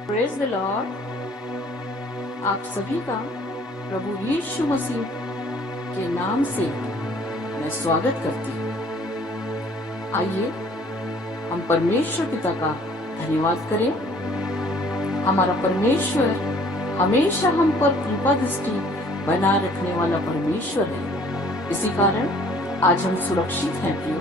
Praise the Lord. आप सभी का प्रभु यीशु मसीह के नाम से मैं स्वागत करती हूँ। आइए हम परमेश्वर पिता का धन्यवाद करें। हमारा परमेश्वर हमेशा हम पर कृपा दृष्टि बनाए रखने वाला परमेश्वर है। इसी कारण आज हम सुरक्षित हैं प्रियो।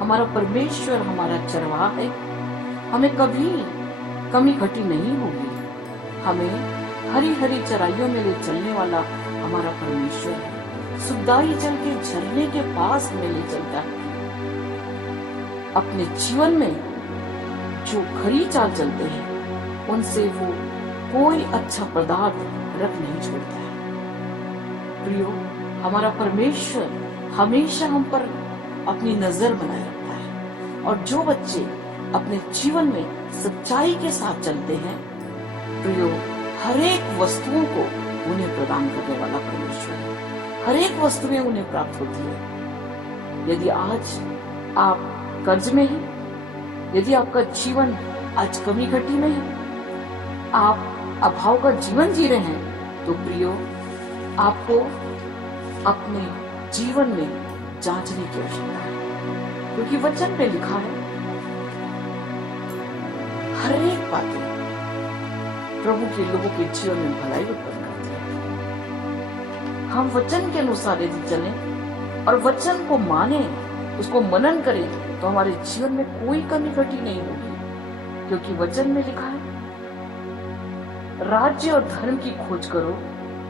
हमारा परमेश्वर हमारा चरवाहा है। हमें कभी कमी घटी नहीं होगी। हमें हरी हरी चराइयों में ले चलने वाला हमारा परमेश्वर है। सुखदाई जल के झरने के पास में ले चलता है। अपने जीवन में जो खरी चाल चलते हैं उनसे वो कोई अच्छा पदार्थ रख नहीं छोड़ता है। प्रियो, हमारा परमेश्वर हमेशा हम पर अपनी नजर बनाए रखता है। और जो बच्चे अपने जीवन में सच्चाई के साथ चलते हैं, प्रियो, हर एक वस्तुओं को उन्हें प्रदान करने वाला परमेश्वर है। हर एक वस्तुएं उन्हें प्राप्त होती है। यदि आज आप कर्ज में हैं, यदि आपका जीवन आज कमी घटी में है, आप अभाव का जीवन जी रहे हैं, तो प्रियो, आपको अपने जीवन में जांचने की आवश्यकता है। क्योंकि वचन पे लिखा है, हर एक बातें प्रभु के लोगों के जीवन में भलाई उत्पन्न करती है। हम वचन के अनुसार यदि चलें और वचन को माने, उसको मनन करें, तो हमारे जीवन में कोई कमी घटी नहीं होगी। क्योंकि वचन में लिखा है, राज्य और धर्म की खोज करो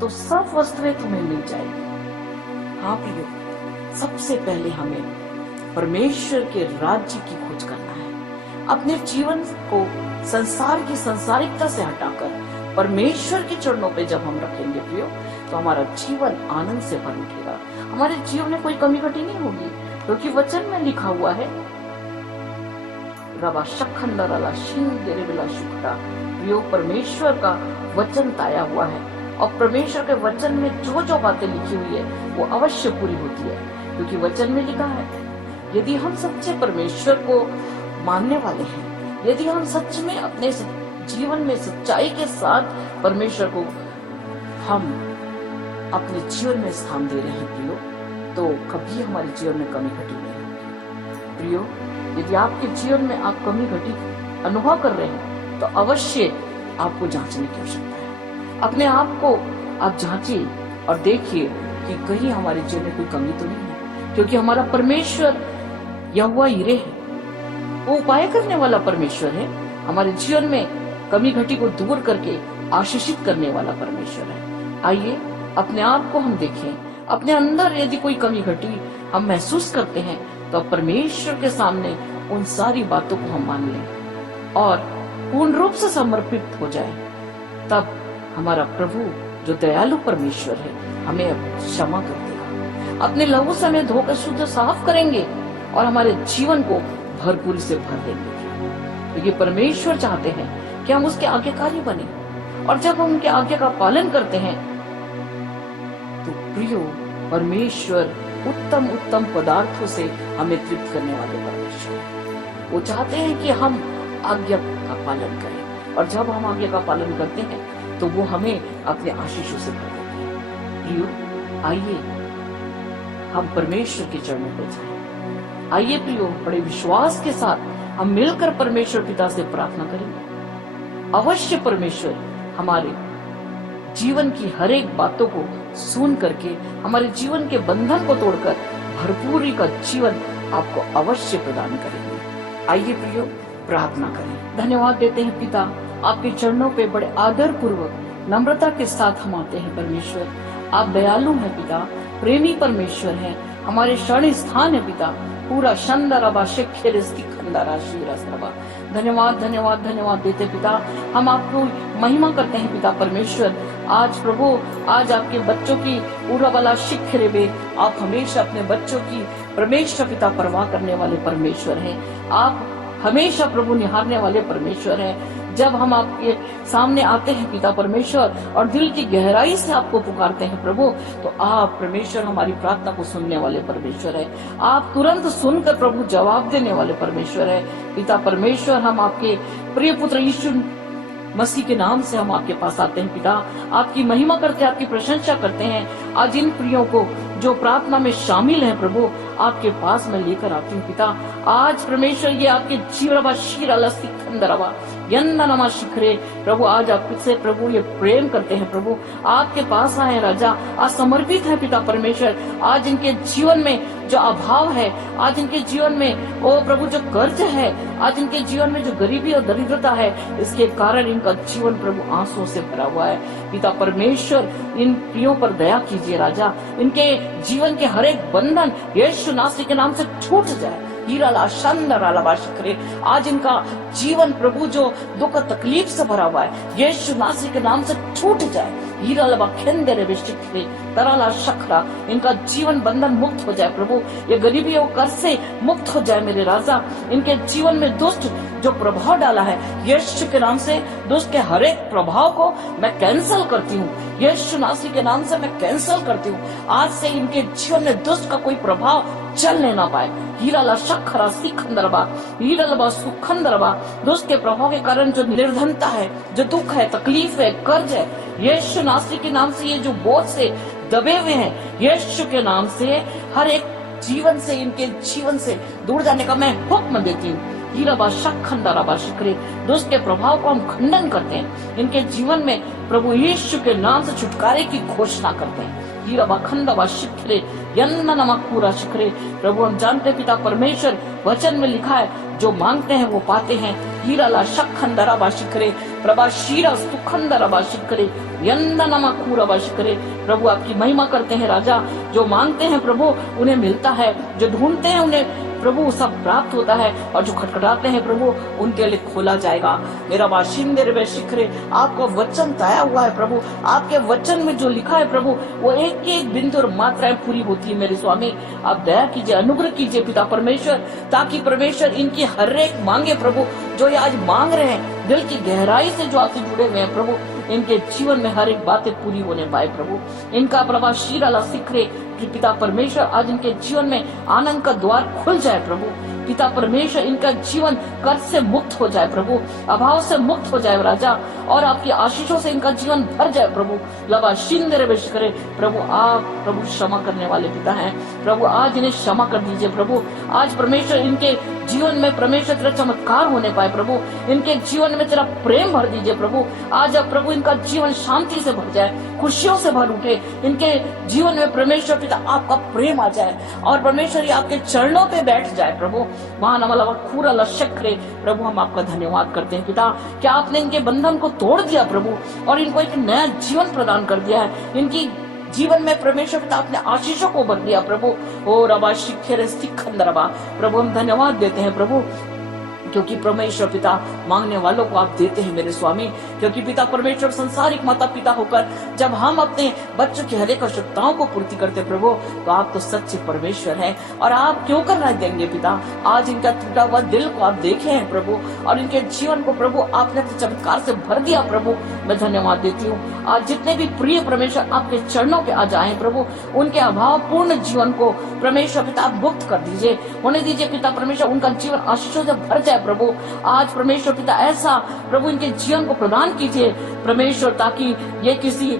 तो सब वस्तुएं तुम्हें मिल जाएगी। हाँ प्रियो, सबसे पहले हमें परमेश्वर के राज्य की खोज करना है। अपने जीवन को संसार की संसारिकता से हटाकर परमेश्वर के चरणों पे जब हम रखेंगे प्रियो, तो हमारा जीवन आनंद से भर उठेगा। हमारे जीवन में कोई कमी घटी नहीं होगी। क्योंकि वचन में लिखा हुआ है, रबा शखंडरला शिंदेरेला शुक्रा। प्रियो, परमेश्वर का वचन ताया हुआ है और परमेश्वर के वचन में जो जो बातें लिखी हुई है वो अवश्य पूरी होती है। क्योंकि वचन में लिखा है, यदि हम सच्चे परमेश्वर को मानने वाले हैं, यदि हम सच में अपने जीवन में सच्चाई के साथ परमेश्वर को हम अपने जीवन में स्थान दे रहे हैं प्रियो, तो कभी हमारे जीवन में कमी घटी नहीं होगी। प्रियो, यदि आपके जीवन में आप कमी घटी अनुभव कर रहे हैं, तो अवश्य आपको जांचने की आवश्यकता है। अपने आप को आप जांचिए और देखिए कि कहीं हमारे जीवन में कोई कमी तो नहीं है। क्योंकि हमारा परमेश्वर यहोवा यिरे है। वो उपाय करने वाला परमेश्वर है। हमारे जीवन में कमी घटी को दूर करके आशीषित करने वाला परमेश्वर है। आइए अपने आप को हम देखें। अपने अंदर यदि कोई कमी घटी हम महसूस करते हैं, तो परमेश्वर के सामने उन सारी बातों को हम मान लें और पूर्ण रूप से समर्पित हो जाए। तब हमारा प्रभु जो दयालु परमेश्वर है, हमें क्षमा कर देगा। अपने लहू से हमें धोकर शुद्ध साफ करेंगे और हमारे जीवन को भरपूरी से भर देंगे। क्योंकि परमेश्वर चाहते हैं कि हम उसके आज्ञाकारी बने। और जब हम उनके आज्ञा का पालन करते हैं, तो प्रियो, परमेश्वर उत्तम उत्तम पदार्थों से हमें तृप्त करने वाले परमेश्वर हैं। वो चाहते हैं कि हम आज्ञा का पालन करें। और जब हम आज्ञा का पालन करते हैं, तो वो हमें अपने आशीषों से भर देते हैं। प्रियो, आइए हम परमेश्वर के चरणों पर जाएं। आइए प्रियो, बड़े विश्वास के साथ हम मिलकर परमेश्वर पिता से प्रार्थना करेंगे। अवश्य परमेश्वर हमारे जीवन की हर एक बातों को सुन करके हमारे जीवन के बंधन को तोड़कर भरपूरी का जीवन आपको अवश्य प्रदान करेंगे। आइए प्रियो, प्रार्थना करें। धन्यवाद देते हैं पिता, आपके चरणों पे बड़े आदर पूर्वक नम्रता के साथ हम आते हैं। परमेश्वर, आप दयालु हैं पिता, प्रेमी परमेश्वर हैं, हमारे शरण स्थान है पिता। पूरा शंदरबा शिखिरस्ति खंडरा शीरसरबा। धन्यवाद धन्यवाद धन्यवाद देते पिता। हम आपको महिमा करते हैं पिता परमेश्वर। आज प्रभु, आज आपके बच्चों की पूरा वाला शिखिर में आप हमेशा अपने बच्चों की परमेश्वर पिता परवाह करने वाले परमेश्वर हैं। आप हमेशा प्रभु निहारने वाले परमेश्वर हैं। जब हम आपके सामने आते हैं पिता परमेश्वर और दिल की गहराई से आपको पुकारते हैं प्रभु, तो आप परमेश्वर हमारी प्रार्थना को सुनने वाले परमेश्वर है। आप तुरंत सुनकर प्रभु जवाब देने वाले परमेश्वर है। पिता परमेश्वर, हम आपके प्रिय पुत्र यीशु मसीह के नाम से हम आपके पास आते हैं पिता, आपकी महिमा करते हैं, आपकी प्रशंसा करते हैं। आज इन प्रियों को जो प्रार्थना में शामिल हैं प्रभु, आपके पास मैं लेकर आती हूँ पिता। आज परमेश्वर ये आपके जीवरवा शीरला सिकंदरवा यन्नमा शिखरे प्रभु, आज आपसे प्रभु ये प्रेम करते हैं प्रभु, आपके पास आए राजा, आज समर्पित है पिता परमेश्वर। आज इनके जीवन में जो अभाव है, आज इनके जीवन में ओ प्रभु जो कर्ज है, आज इनके जीवन में जो गरीबी और दरिद्रता है, इसके कारण इनका जीवन प्रभु आंसुओं से भरा हुआ है पिता परमेश्वर। इन प्रियों पर दया कीजिए राजा, इनके जीवन के हर एक बंधन यीशु नासरी के नाम से छूट जाए। हीराला शंदराला शिखरे, आज इनका जीवन प्रभु जो दुख तकलीफ से भरा हुआ है, यीशु नासरी के नाम से छूट जाए। हीराला खेंदरे शिखरे तराला शखरा, इनका जीवन बंधन मुक्त हो जाए प्रभु, ये गरीबी और कर्ज से मुक्त हो जाए मेरे राजा। इनके जीवन में दुष्ट जो प्रभाव डाला है, यीशु के नाम से दुष्ट के हर एक प्रभाव को मैं कैंसिल करती हूँ, यीशु नासरी के नाम से मैं कैंसिल करती हूँ। आज से इनके जीवन में दुष्ट का कोई प्रभाव चलने ना पाए। हीराला शखरा सिखंदरबा हीरालबा सुखंदरबा, दुष्ट के प्रभाव के कारण जो निर्धनता है, जो दुख है, तकलीफ है, कर्ज है, यीशु नासरी के नाम से ये जो बोझ से दबे हुए हैं, यीशु के नाम से हर एक जीवन से, इनके जीवन से दूर जाने का मैं हुक्म देती हूँ। हीराबा शखंदरबा शिखरे, दुष्ट के प्रभाव को हम खंडन करते हैं, इनके जीवन में प्रभु यीशु के नाम से छुटकारे की घोषणा करते हैं। हीराबा खंडबा शिखरे यन्नमा पूरा शिखरे, प्रभु हम जानते पिता परमेश्वर, वचन में लिखा है जो मांगते हैं वो पाते हैं। हीराला शखंदरबा शिखरे प्रभा शीरा सुखंदरबा शिखरे यन्नमा पूरा शिखरे, प्रभु आपकी महिमा करते हैं राजा। जो मांगते हैं प्रभु उन्हें मिलता है, जो ढूंढते हैं उन्हें प्रभु सब प्राप्त होता है, और जो खटखटाते हैं प्रभु उनके लिए खोला जाएगा। मेरा बाशिंदे रे शिखरे, आपको वचन ताया हुआ है प्रभु, आपके वचन में जो लिखा है प्रभु वो एक एक बिंदु और मात्राएं पूरी होती है मेरे स्वामी। आप दया कीजिए, अनुग्रह कीजिए पिता परमेश्वर, ताकि परमेश्वर इनकी हर एक मांगे प्रभु जो ये आज मांग रहे हैं, दिल की गहराई से जो आपसे जुड़े हुए हैं प्रभु, इनके जीवन में हर एक बातें पूरी होने पाए प्रभु। इनका प्रभा शीराला सिखरे पिता परमेश्वर, आज इनके जीवन में आनंद का द्वार खुल जाए प्रभु। पिता परमेश्वर इनका जीवन कर्ज से मुक्त हो जाए प्रभु, अभाव से मुक्त हो जाए राजा, और आपकी आशीषों से इनका जीवन भर जाए प्रभु। लबा शिंदरे बेश करे प्रभु, आप प्रभु क्षमा करने वाले पिता हैं प्रभु, आज इन्हें क्षमा कर दीजिए प्रभु। आज परमेश्वर इनके जीवन में परमेश्वर तेरा चमत्कार होने पाए प्रभु, इनके जीवन में तेरा प्रेम भर दीजिए प्रभु। आज अब प्रभु इनका जीवन शांति से भर जाए, खुशियों से भर उठे, इनके जीवन में परमेश्वर पिता आपका प्रेम आ जाए, और परमेश्वर आपके चरणों पे बैठ जाए प्रभु। प्रभु हम आपका धन्यवाद करते हैं पिता, क्या आपने इनके बंधन को तोड़ दिया प्रभु, और इनको एक नया जीवन प्रदान कर दिया है। इनकी जीवन में परमेश्वर पिता आपने आशीषों को भर दिया प्रभु। ओ रबा शिखरे सिखंदरबा, प्रभु हम धन्यवाद देते हैं प्रभु, क्योंकि परमेश्वर पिता मांगने वालों को आप देते हैं मेरे स्वामी। क्योंकि पिता परमेश्वर संसारिक माता पिता होकर जब हम अपने बच्चों की हर एक आवश्यकताओं को पूर्ति करते प्रभु, तो आप तो सच्चे परमेश्वर हैं, और आप क्यों करना देंगे पिता। आज इनका टूटा हुआ दिल को आप देखे हैं प्रभु, और इनके जीवन को प्रभु आपने चमत्कार से भर दिया प्रभु। मैं धन्यवाद देती हूँ। आज जितने भी प्रिय परमेश्वर आपके चरणों पे आ जाए प्रभु, उनके अभाव पूर्ण जीवन को परमेश्वर पिता आप मुक्त कर दीजिए, होने दीजिए पिता परमेश्वर, उनका जीवन आशीषों से भर जाए प्रभु। आज परमेश्वर पिता ऐसा प्रभु इनके जीवन को प्रदान कीजिए परमेश्वर, ताकि ये किसी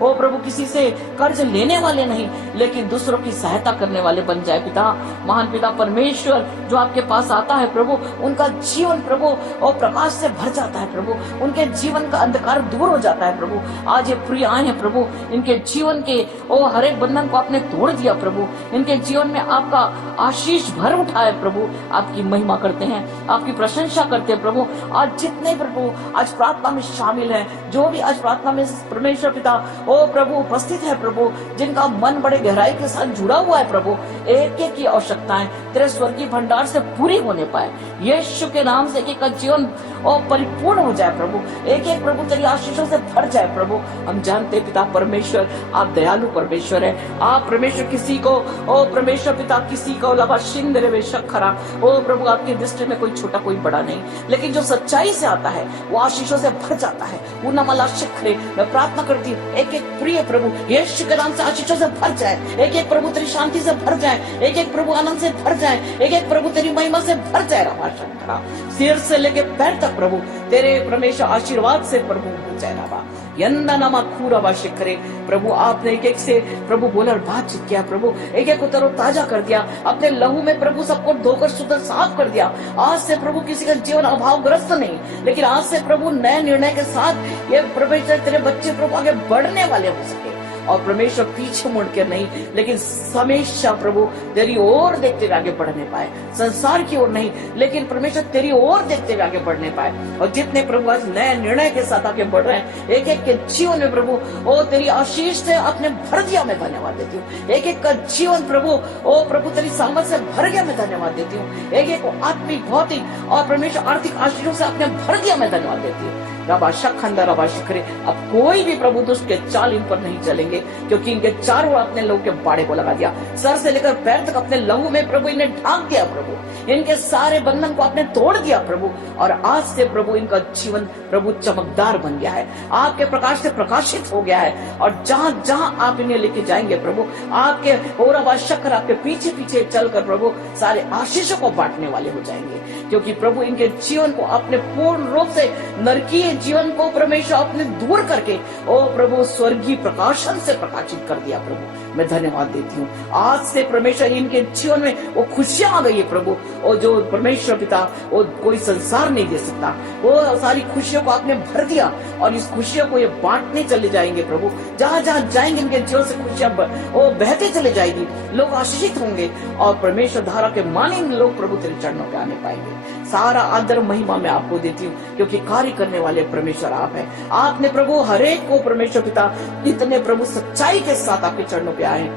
ओ प्रभु किसी से कर्ज लेने वाले नहीं, लेकिन दूसरों की सहायता करने वाले बन जाए पिता। महान पिता परमेश्वर, जो आपके पास आता है प्रभु, उनका जीवन प्रभु और प्रकाश से भर जाता है प्रभु, उनके जीवन का अंधकार दूर हो जाता है प्रभु। आज ये प्रिय आए हैं प्रभु, इनके जीवन के ओ हर एक बंधन को आपने तोड़ दिया प्रभु, इनके जीवन में आपका आशीष भर उठा है प्रभु। आपकी महिमा करते हैं, आपकी प्रशंसा करते हैं प्रभु। आज जितने प्रभु आज प्रार्थना में शामिल है, जो भी आज प्रार्थना में परमेश्वर पिता ओ प्रभु उपस्थित है प्रभु, जिनका मन बड़े गहराई के साथ जुड़ा हुआ है प्रभु, एक एक की आवश्यकताएं तेरे स्वर्गीय भंडार से पूरी होने पाए। यीशु के नाम से एक एक का जीवन और परिपूर्ण हो जाए प्रभु, एक एक प्रभु तेरी आशीषों से भर जाए प्रभु। हम जानते पिता परमेश्वर आप दयालु परमेश्वर है। आप परमेश्वर किसी को ओ परमेश्वर पिता किसी को लबा शिंदरे बेशक खरा ओ प्रभु, आपकी दृष्टि में कोई छोटा कोई बड़ा नहीं, लेकिन जो सच्चाई से आता है वो आशीषों से भर जाता है। उन्नमला शिखरे मैं प्रार्थना करती हूँ, एक एक प्रिय प्रभु यीशु के नाम से आशीषों से भर जाए, एक एक प्रभु तेरी शांति से भर जाए, एक एक प्रभु आनंद से भर जाए, एक एक प्रभु तेरी महिमा से भर जाए। शंकरा, सिर से लेके पैर तक प्रभु तेरे परमेश्वर आशीर्वाद से प्रभु चैनाबा यन्ना नमा खूराबा शिखरे। प्रभु आपने एक एक से प्रभु बोला और बातचीत किया, प्रभु एक एक को तरोताजा कर दिया, अपने लहू में प्रभु सबको धोकर शुद्ध साफ कर दिया। आज से प्रभु किसी का जीवन अभावग्रस्त नहीं, लेकिन आज से प्रभु नए निर्णय के साथ ये परमेश्वर तेरे बच्चे प्रभु आगे बढ़ने वाले हो सके, और परमेश्वर पीछे मुड़ के नहीं, लेकिन हमेशा प्रभु तेरी ओर देखते हुए आगे बढ़ने पाए, संसार की ओर नहीं लेकिन परमेश्वर तेरी ओर देखते हुए आगे बढ़ने पाए। और जितने प्रभु आज नए निर्णय के साथ आगे बढ़ रहे हैं, एक एक के जीवन में प्रभु ओ तेरी आशीष से अपने भर दिया, मैं धन्यवाद देती हूँ। एक एक का जीवन प्रभु ओ प्रभु तेरी सामर्थ से भर गया, मैं धन्यवाद देती हूँ। एक एक को आत्मिक भौतिक और परमेश्वर आर्थिक आशीषों से अपने भर दिया, मैं धन्यवाद देती हूँ। रबा शखंदा रबा शिखरे, अब कोई भी प्रभु दुष्ट के चाल इन पर नहीं चलेंगे, क्योंकि इनके चारों अपने लहू के बाड़े को लगा दिया, सर से लेकर पैर तक अपने लहू में प्रभु इन्हें ढांक दिया, प्रभु इनके सारे बंधन को आपने तोड़ दिया प्रभु। और आज से प्रभु इनका जीवन प्रभु चमकदार बन गया है, आपके प्रकाश से प्रकाशित हो गया है। और जहां जहां आप इन्हें लेके जाएंगे प्रभु, आपके और आवाज शक्कर आपके पीछे पीछे चलकर प्रभु सारे आशीषों को बांटने वाले हो जाएंगे, क्योंकि प्रभु इनके जीवन को अपने पूर्ण रूप से नरकीय जीवन को परमेश्वर अपने दूर करके ओ प्रभु स्वर्गीय प्रकाशन से प्रकाशित कर दिया। प्रभु मैं धन्यवाद देती हूँ। आज से परमेश्वर इनके जीवन में वो खुशियां आ गई है प्रभु, और जो परमेश्वर पिता वो कोई संसार नहीं दे सकता, वो सारी खुशियों को आपने भर दिया, और इस खुशियों को ये बांटने चले जाएंगे प्रभु। जहां जहां जाएंगे इनके जीवन से खुशियां वो बहते चले जाएगी, लोग आशीषित होंगे, और परमेश्वर धारा के मानेंगे लोग प्रभु तेरे चरणों पे आने पाएंगे। सारा आदर महिमा मैं आपको देती हूँ, क्योंकि कार्य करने वाले परमेश्वर आप हैं। आपने प्रभु हरेक को परमेश्वर पिता इतने प्रभु सच्चाई के साथ आपके चरणों पे आए,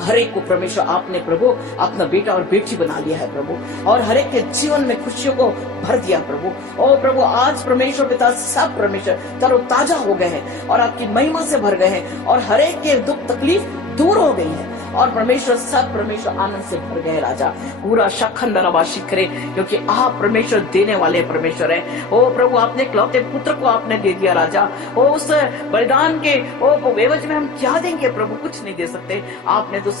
हरेक को परमेश्वर आपने प्रभु अपना बेटा और बेटी बना लिया है प्रभु, और हरेक के जीवन में खुशियों को भर दिया प्रभु। और प्रभु आज परमेश्वर पिता सब परमेश्वर तरोताजा हो गए हैं और आपकी महिमा से भर गए हैं, और हरेक के दुख तकलीफ दूर हो गई है, और परमेश्वर सब परमेश्वर आनंद से भर गए राजा। पूरा शखंदरबा शिखरे, क्योंकि आप परमेश्वर देने वाले परमेश्वर है। ओ प्रभु आपने इकलौते पुत्र को आपने दे दिया राजा, ओ उस बलिदान के ओ एवज में हम क्या देंगे प्रभु, कुछ नहीं दे सकते, आपने तो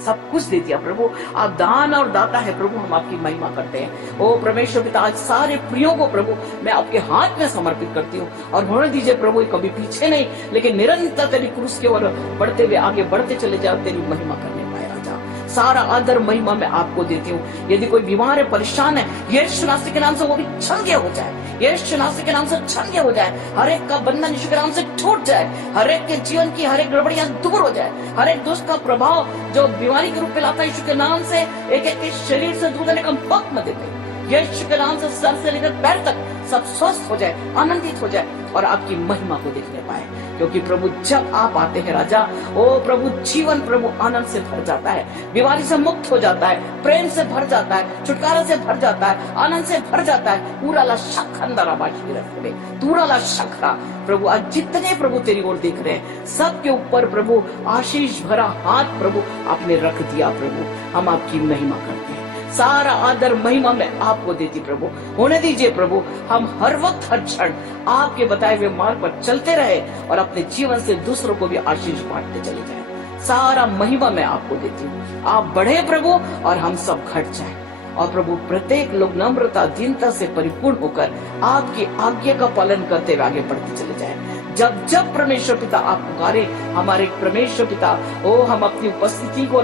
सब कुछ दे दिया प्रभु। आप दान और दाता है प्रभु, हम आपकी महिमा करते हैं। ओ परमेश्वर पिता आज सारे प्रियों को प्रभु मैं आपके हाथ में समर्पित करती हूँ, और होने दीजिए प्रभु कभी पीछे नहीं, लेकिन निरंतर तेरी क्रूस की ओर बढ़ते हुए आगे बढ़ते चले जाओ, तेरी महिमा करने पाए राजा। सारा आदर महिमा मैं आपको देती हूँ। यदि कोई बीमार है, परेशान है, यीशु नासरी के नाम से वो भी छंगे हो जाए, यीशु नासरी के नाम से छंगे हो जाए, हर एक का बंधन यीशु के नाम से टूट जाए, हर एक के जीवन की हर एक गड़बड़ियां दूर हो जाए, हर एक दुष्ट का प्रभाव जो बीमारी के रूप में लाता है यीशु के नाम से एक एक के शरीर से दूर देने का वक्त न देते, यीशु के नाम से सर से लेकर पैर तक सब स्वस्थ हो जाए, आनंदित हो जाए, और आपकी महिमा को देखने पाए। क्योंकि प्रभु जब आप आते हैं राजा, ओ प्रभु जीवन प्रभु आनंद से भर जाता है, बीमारी से मुक्त हो जाता है, प्रेम से भर जाता है, छुटकारा से भर जाता है, आनंद से भर जाता है। पूरा ला शखंदराबाशी रखते पूरा ला शखरा प्रभु आज जितने प्रभु तेरी ओर देख रहे हैं, सबके ऊपर प्रभु आशीष भरा हाथ प्रभु आपने रख दिया प्रभु। हम आपकी महिमा करते हैं, सारा आदर महिमा मैं आपको देती प्रभु। होने दीजिए प्रभु हम हर वक्त हर क्षण आपके बताए हुए मार्ग पर चलते रहे, और अपने जीवन से दूसरों को भी आशीष बांटते चले जाए। सारा महिमा मैं आपको देती हूँ। आप बढ़े प्रभु और हम सब घट जाए, और प्रभु प्रत्येक लोग नम्रता दीनता से परिपूर्ण होकर आपकी आज्ञा का पालन करते हुए आगे बढ़ते चले जाए। जब जब परमेश्वर पिता आप पुकारे, हमारे परमेश्वर पिता ओ हम अपनी उपस्थिति को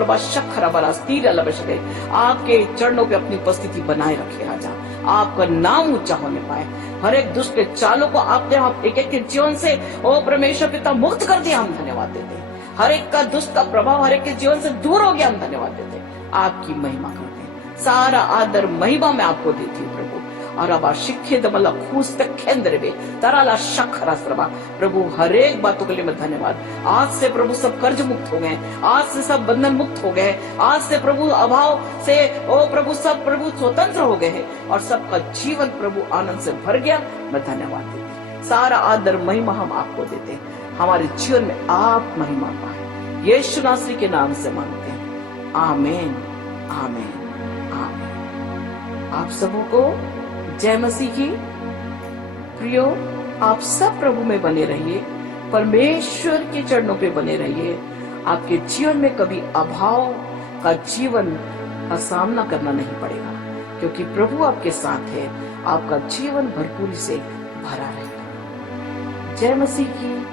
आपके चरणों पे अपनी उपस्थिति बनाए रखे राजा, आपका नाम ऊंचा होने पाए। हर एक दुष्ट के चालों को आपने हम एक एक के जीवन से ओ परमेश्वर पिता मुक्त कर दिया, हम धन्यवाद देते हैं। हर एक का दुष्ट का प्रभाव हर एक के जीवन से दूर हो गया, हम धन्यवाद देते हैं। आपकी महिमा करते हैं, सारा आदर महिमा मैं आपको देती हूँ प्रभु। और अब शिक्षित प्रभु हर एक बातों के लिए मैं धन्यवाद। आज से प्रभु सब कर्ज मुक्त हो गए, आज से सब बंधन मुक्त हो गए, आज से प्रभु अभाव से ओ प्रभु सब प्रभु स्वतंत्र हो गए हैं, और सबका जीवन प्रभु आनंद से भर गया। मैं धन्यवाद देती, सारा आदर महिमा हम आपको देते हैं। हमारे जीवन में आप महिमा पाए, यीशु नासरी के नाम से मांगते हैं, आमीन आमीन आमीन। आप सबों को जय मसीह की। प्रियो, आप सब प्रभु में बने रहिए, परमेश्वर के चरणों पे बने रहिए। आपके जीवन में कभी अभाव का जीवन का सामना करना नहीं पड़ेगा, क्योंकि प्रभु आपके साथ है, आपका जीवन भरपूरी से भरा रहेगा। जय मसीह की।